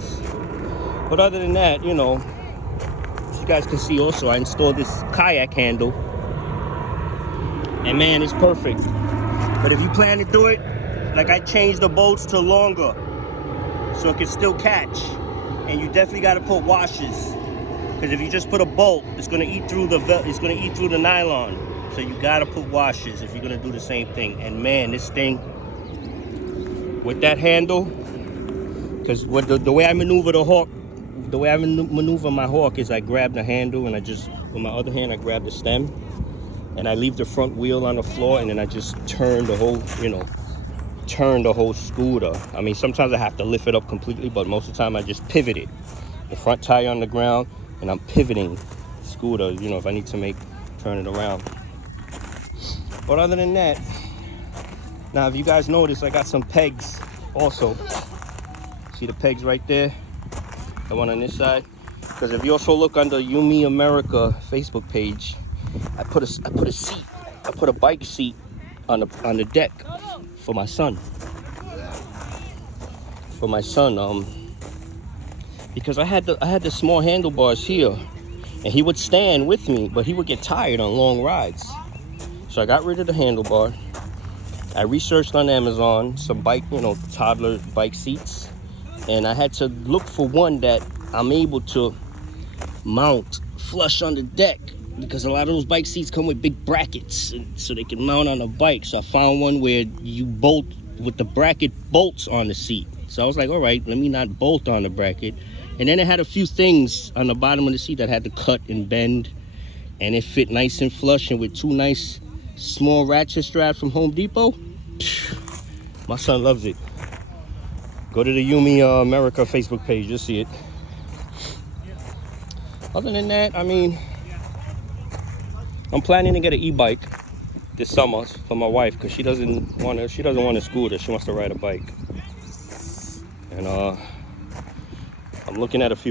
sides. But other than that, you know, as you guys can see also, I installed this kayak handle. And man, it's perfect. But if you plan to do it, like I changed the bolts to longer so it can still catch. And you definitely got to put washers, because if you just put a bolt, it's going to eat through the nylon. So you got to put washers if you're going to do the same thing. And man, this thing with that handle, because the way I maneuver the hawk, the way I maneuver my hawk is I grab the handle and I just, with my other hand, I grab the stem and I leave the front wheel on the floor, and then I just turn the whole, you know, turn the whole scooter. I mean, sometimes I have to lift it up completely, but most of the time I just pivot it. The front tire on the ground, and I'm pivoting the scooter, you know, if I need to turn it around. But other than that, now if you guys notice, I got some pegs also. See the pegs right there? The one on this side. Because if you also look on the YUME America Facebook page, I put a bike seat on the deck for my son. Because I had the small handlebars here, and he would stand with me, but he would get tired on long rides. So I got rid of the handlebar. I researched on Amazon some bike, you know, toddler bike seats, and I had to look for one that I'm able to mount flush on the deck, because a lot of those bike seats come with big brackets, so they can mount on a bike. So I found one where you bolt with the bracket bolts on the seat. So I was like, all right, let me not bolt on the bracket. And then it had a few things on the bottom of the seat that had to cut and bend, and it fit nice and flush, and with two nice small ratchet straps from Home Depot. My son loves it. Go to the YUME America Facebook page, you'll see it. Other than that, I mean, I'm planning to get an e-bike this summer for my wife, because she doesn't want a scooter. She wants to ride a bike. And I'm looking at a few